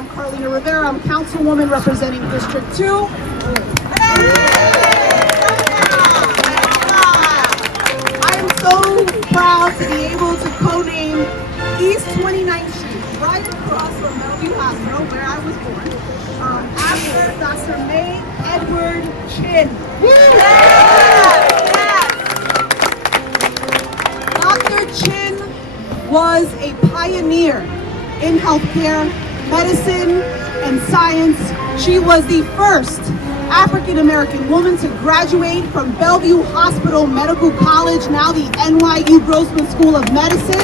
I'm Carlina Rivera. I'm Councilwoman representing District 2. I am so proud to be able to co-name East 29th Street, right across from Bellevue Hospital, where I was born, after Dr. Edward Chinn. Dr. Chinn was a pioneer in healthcare, medicine, and science. She was the first African-American woman to graduate from Bellevue Hospital Medical College, now the NYU Grossman School of Medicine.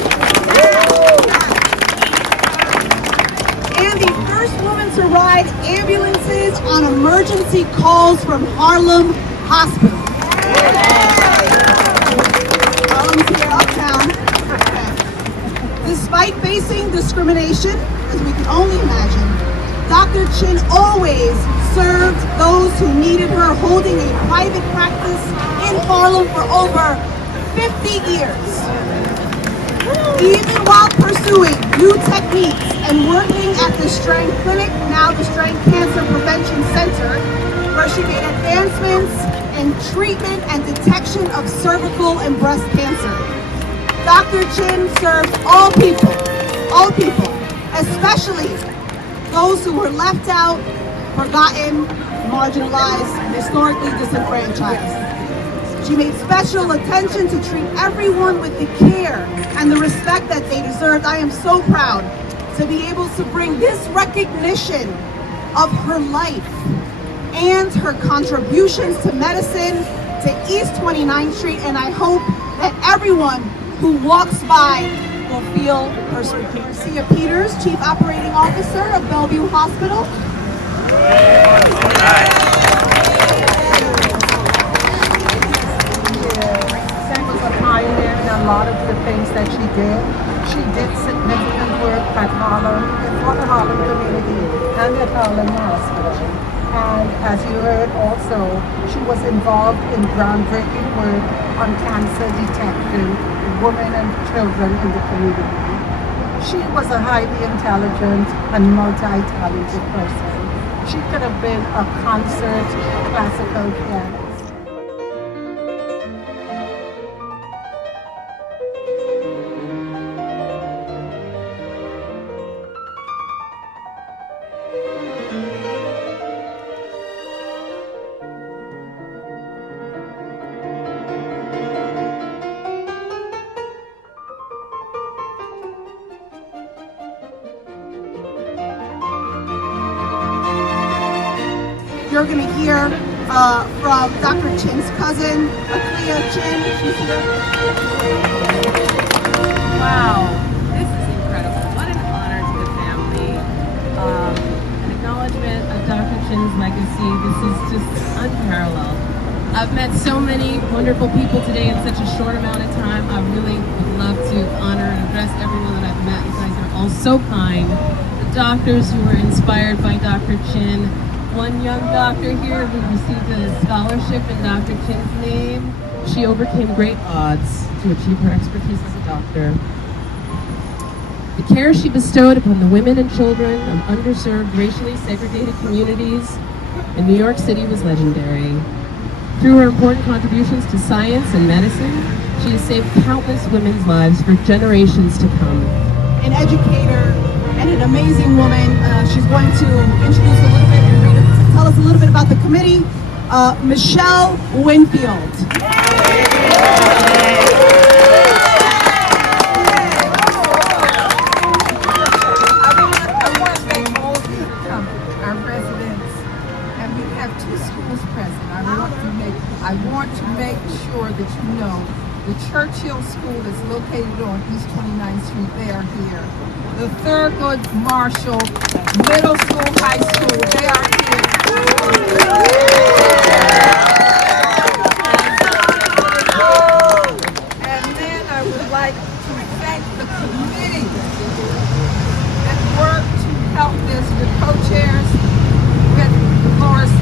And the first woman to ride ambulances on emergency calls from Harlem Hospital. Harlem's here, uptown. Despite facing discrimination, as we can only imagine, Dr. Chinn always served those who needed her, holding a private practice in Harlem for over 50 years. Even while pursuing new techniques and working at the Strang Clinic, now the Strang Cancer Prevention Center, where she made advancements in treatment and detection of cervical and breast cancer. Dr. Chinn served all people, especially those who were left out, forgotten, marginalized, and historically disenfranchised. She made special attention to treat everyone with the care and the respect that they deserved. I am so proud to be able to bring this recognition of her life and her contributions to medicine to East 29th Street, and I hope that everyone who walks by will feel her spirit. Marcia Peters, Chief Operating Officer of Bellevue Hospital. She was a pioneer in a lot of the things that she did. She did significant work at Harlem, for the Harlem community and at Harlem Hospital. And as you heard also, she was involved in groundbreaking work on cancer detection, women and children in the community. She was a highly intelligent and multi-talented person. She could have been a concert classical pianist. You're going to hear from Dr. Chinn's cousin, Edward Chinn. She's here. Wow, this is incredible. What an honor to the family. An acknowledgement of Dr. Chinn's legacy. This is just unparalleled. I've met so many wonderful people today in such a short amount of time. I really would love to honor and address everyone that I've met. You guys are all so kind. The doctors who were inspired by Dr. Chinn. One young doctor here who received a scholarship in Dr. Chinn's name. She overcame great odds to achieve her expertise as a doctor. The care she bestowed upon the women and children of underserved, racially segregated communities in New York City was legendary. Through her important contributions to science and medicine, she has saved countless women's lives for generations to come. An educator and an amazing woman. She's going to introduce a little bit and tell us a little bit about the committee. Michelle Winfield. I want to make sure that you know the Churchill School that's located on East 29th Street, they are here. The Thurgood Marshall Middle School, High School, they are here. And then I would like to thank the committee that worked to help this, the co-chairs, with Dolores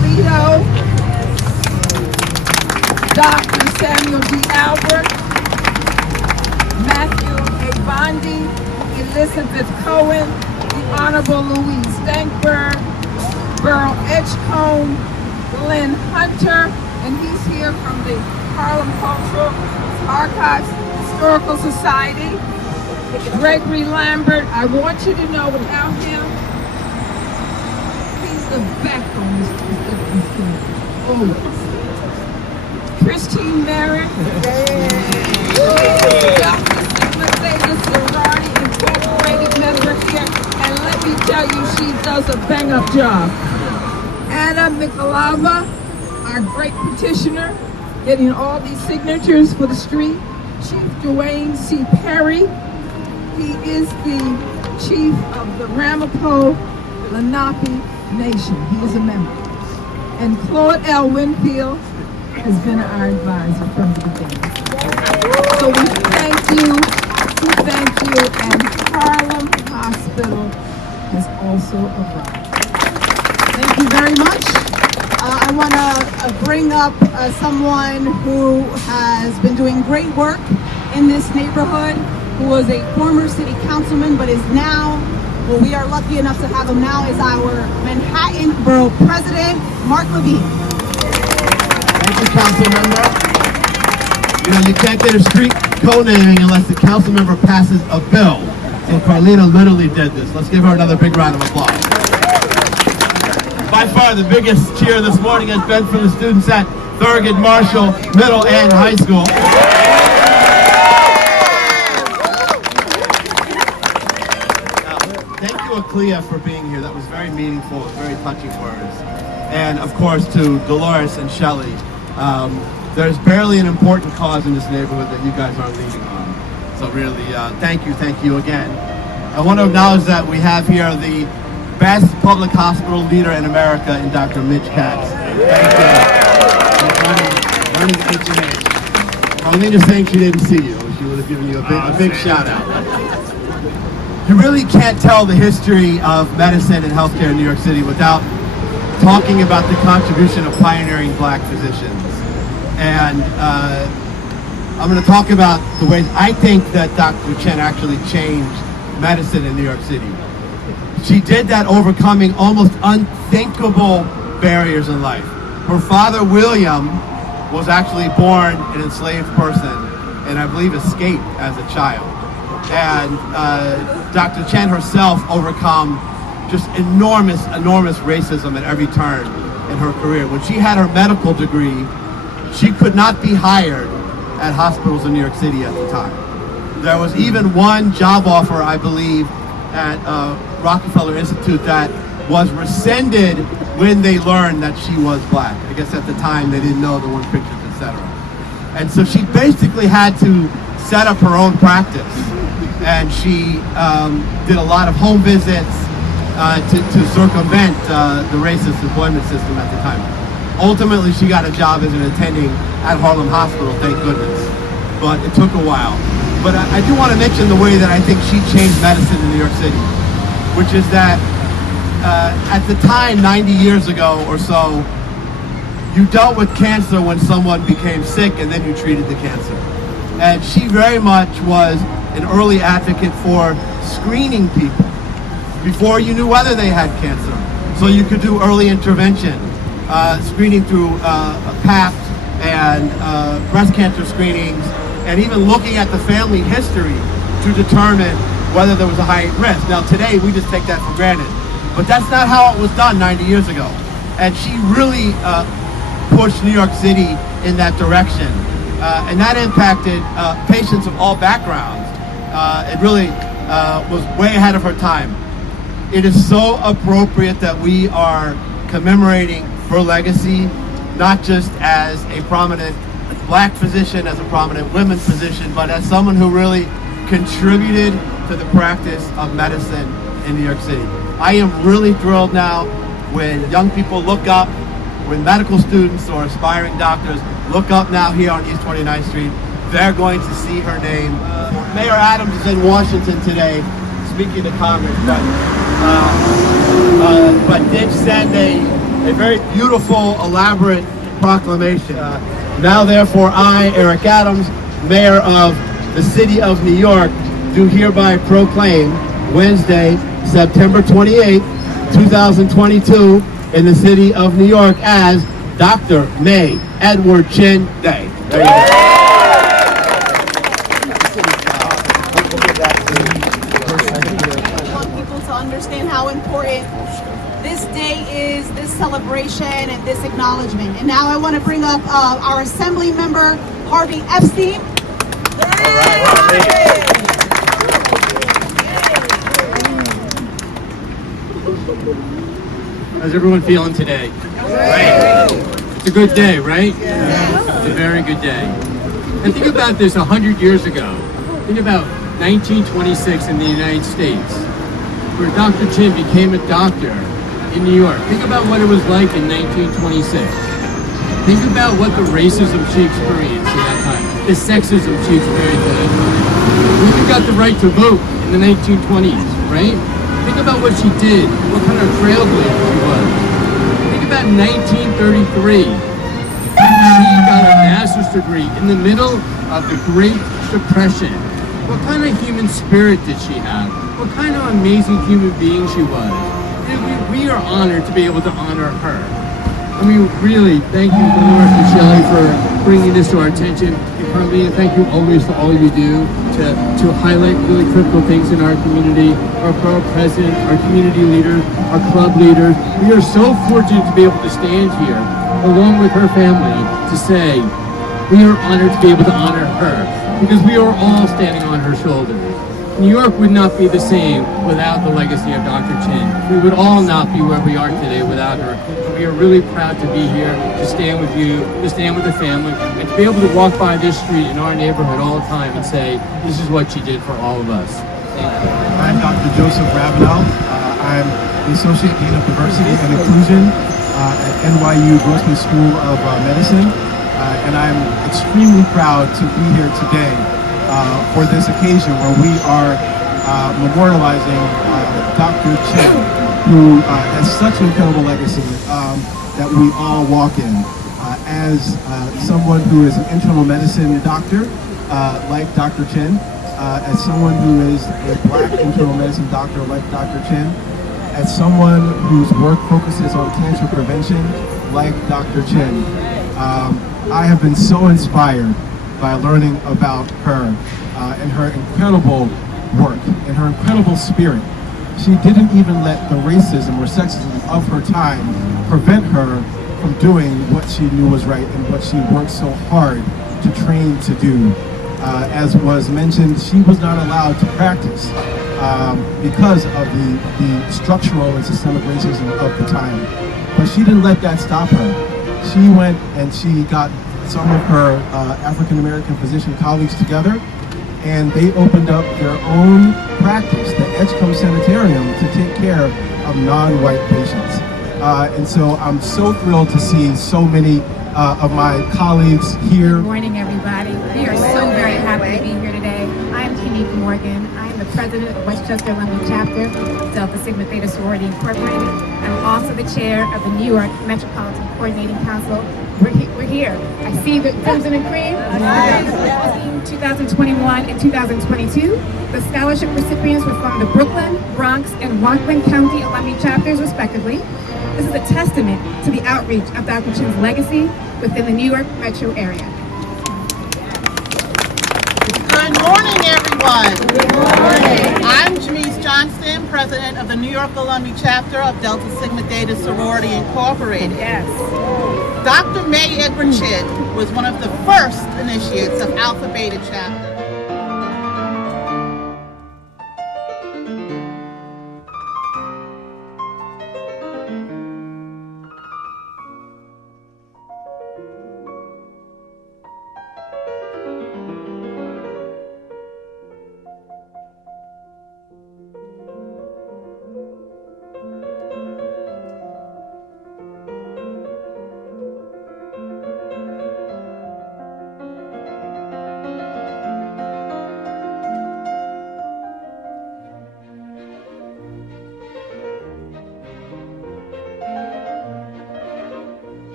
Lito, Dr. Samuel D. Albert, Matthew A. Bondi, Elizabeth Cohen, the Honorable Louise Dankberg, Burl Edgecombe, Glenn Hunter, and he's here from the Harlem Cultural Archives Historical Society. Gregory Lambert, I want you to know without him, he's the backbone of this community, always. Christine Merritt, the Sorority Incorporated member here, and let me tell you, she does a bang-up job. Anna Mikalava, our great petitioner, getting all these signatures for the street. Chief Dwayne C. Perry, he is the chief of the Ramapo Lenape Nation. He is a member. And Claude L. Winfield has been our advisor from the beginning. So we thank you, and Harlem Hospital has also arrived. Thank you very much. I want to bring up someone who has been doing great work in this neighborhood, who was a former city councilman, but is now, well, we are lucky enough to have him now as our Manhattan Borough President, Mark Levine. Thank you, council member. You know, you can't get a street co-naming unless the council member passes a bill. So Carlina literally did this. Let's give her another big round of applause. By far the biggest cheer this morning has been from the students at Thurgood Marshall Middle and High School. Thank you, Aclea, for being here. That was very meaningful, very touching words. And of course to Dolores and Shelley. There's barely an important cause in this neighborhood that you guys aren't leading on. So really, thank you again. I want to acknowledge that we have here the best public hospital leader in America in Dr. Mitch Katz. Thank you. Learning HMH. Carlina's saying she didn't see you. She would have given you a big shout out. You really can't tell the history of medicine and healthcare in New York City without talking about the contribution of pioneering black physicians. And I'm going to talk about the ways I think that Dr. Chinn actually changed medicine in New York City. She did that overcoming almost unthinkable barriers in life. Her father, William, was actually born an enslaved person and I believe escaped as a child. And Dr. Chinn herself overcome just enormous racism at every turn in her career. When she had her medical degree, she could not be hired at hospitals in New York City at the time. There was even one job offer, I believe, at Rockefeller Institute that was rescinded when they learned that she was black. I guess at the time they didn't know, there weren't pictures, etc. And so she basically had to set up her own practice. And she did a lot of home visits to circumvent the racist employment system at the time. Ultimately, she got a job as an attending at Harlem Hospital, thank goodness. But it took a while. But I do want to mention the way that I think she changed medicine in New York City, which is that at the time, 90 years ago or so, you dealt with cancer when someone became sick and then you treated the cancer. And she very much was an early advocate for screening people before you knew whether they had cancer. So you could do early intervention, screening through PAP and breast cancer screenings, and even looking at the family history to determine whether there was a high risk. Now today, we just take that for granted. But that's not how it was done 90 years ago. And she really pushed New York City in that direction. And that impacted patients of all backgrounds. It really was way ahead of her time. It is so appropriate that we are commemorating her legacy, not just as a prominent black physician, as a prominent women's physician, but as someone who really contributed to the practice of medicine in New York City. I am really thrilled now when young people look up, when medical students or aspiring doctors look up now here on East 29th Street, they're going to see her name. Mayor Adams is in Washington today speaking to Congress, but did send a very beautiful, elaborate proclamation. Now therefore I, Eric Adams, Mayor of the City of New York, do hereby proclaim Wednesday, September 28th, 2022 in the city of New York as Dr. May Edward Chinn Day. There you go. I want people to understand how important this day is, this celebration, and this acknowledgement. And now I want to bring up our Assembly member, Harvey Epstein. How's everyone feeling today? Great. It's a good day, right? It's a very good day. And think about this 100 years ago. Think about 1926 in the United States, where Dr. Chinn became a doctor in New York. Think about what it was like in 1926. Think about what the racism she experienced at that time, the sexism she experienced at that time. We even got the right to vote in the 1920s, right? Think about what she did, what kind of trailblazer she was. Think about 1933. She got a master's degree in the middle of the Great Depression. What kind of human spirit did she have? What kind of amazing human being she was? We are honored to be able to honor her. And we really thank you, Dolores and Shelley, for bringing this to our attention. And Carlina, thank you always for all you do to highlight really critical things in our community. Our borough president, our community leaders, our club leaders. We are so fortunate to be able to stand here, along with her family, to say we are honored to be able to honor her, because we are all standing on her shoulders. New York would not be the same without the legacy of Dr. Chinn. We would all not be where we are today without her. And we are really proud to be here, to stand with you, to stand with the family, and to be able to walk by this street in our neighborhood all the time and say, this is what she did for all of us. Thank you. I'm Dr. Joseph Ravenel. I'm the Associate Dean of Diversity and Inclusion at NYU Grossman School of Medicine. And I'm extremely proud to be here today for this occasion where we are memorializing Dr. Chinn, who has such an incredible legacy that we all walk in. As someone who is an internal medicine doctor, like Dr. Chinn, as someone who is a Black internal medicine doctor like Dr. Chinn, as someone whose work focuses on cancer prevention like Dr. Chinn, I have been so inspired by learning about her and her incredible work and her incredible spirit. She didn't even let the racism or sexism of her time prevent her from doing what she knew was right and what she worked so hard to train to do. As was mentioned, she was not allowed to practice because of the structural and systemic racism of the time. But she didn't let that stop her. She went and she got some of her African American physician colleagues together, and they opened up their own practice, the Edgecombe Sanitarium, to take care of non-white patients. And so I'm so thrilled to see so many of my colleagues here. Good morning, everybody. We are so very happy to be here today. I'm Kenique Morgan. I am the president of Westchester Alumni Chapter, Delta Sigma Theta Sorority Incorporated. I'm also the chair of the New York Metropolitan Coordinating Council. We're here. I see the crimson and cream. In 2021 and 2022, the scholarship recipients were from the Brooklyn, Bronx, and Rockland County Alumni Chapters, respectively. This is a testament to the outreach of Dr. Chinn's legacy within the New York metro area. Good morning, everyone. Good morning. I'm Jamise Johnston, president of the New York Alumni Chapter of Delta Sigma Theta Sorority Incorporated. Yes. Dr. May Edward Chinn was one of the first initiates of Alpha Beta Chapter.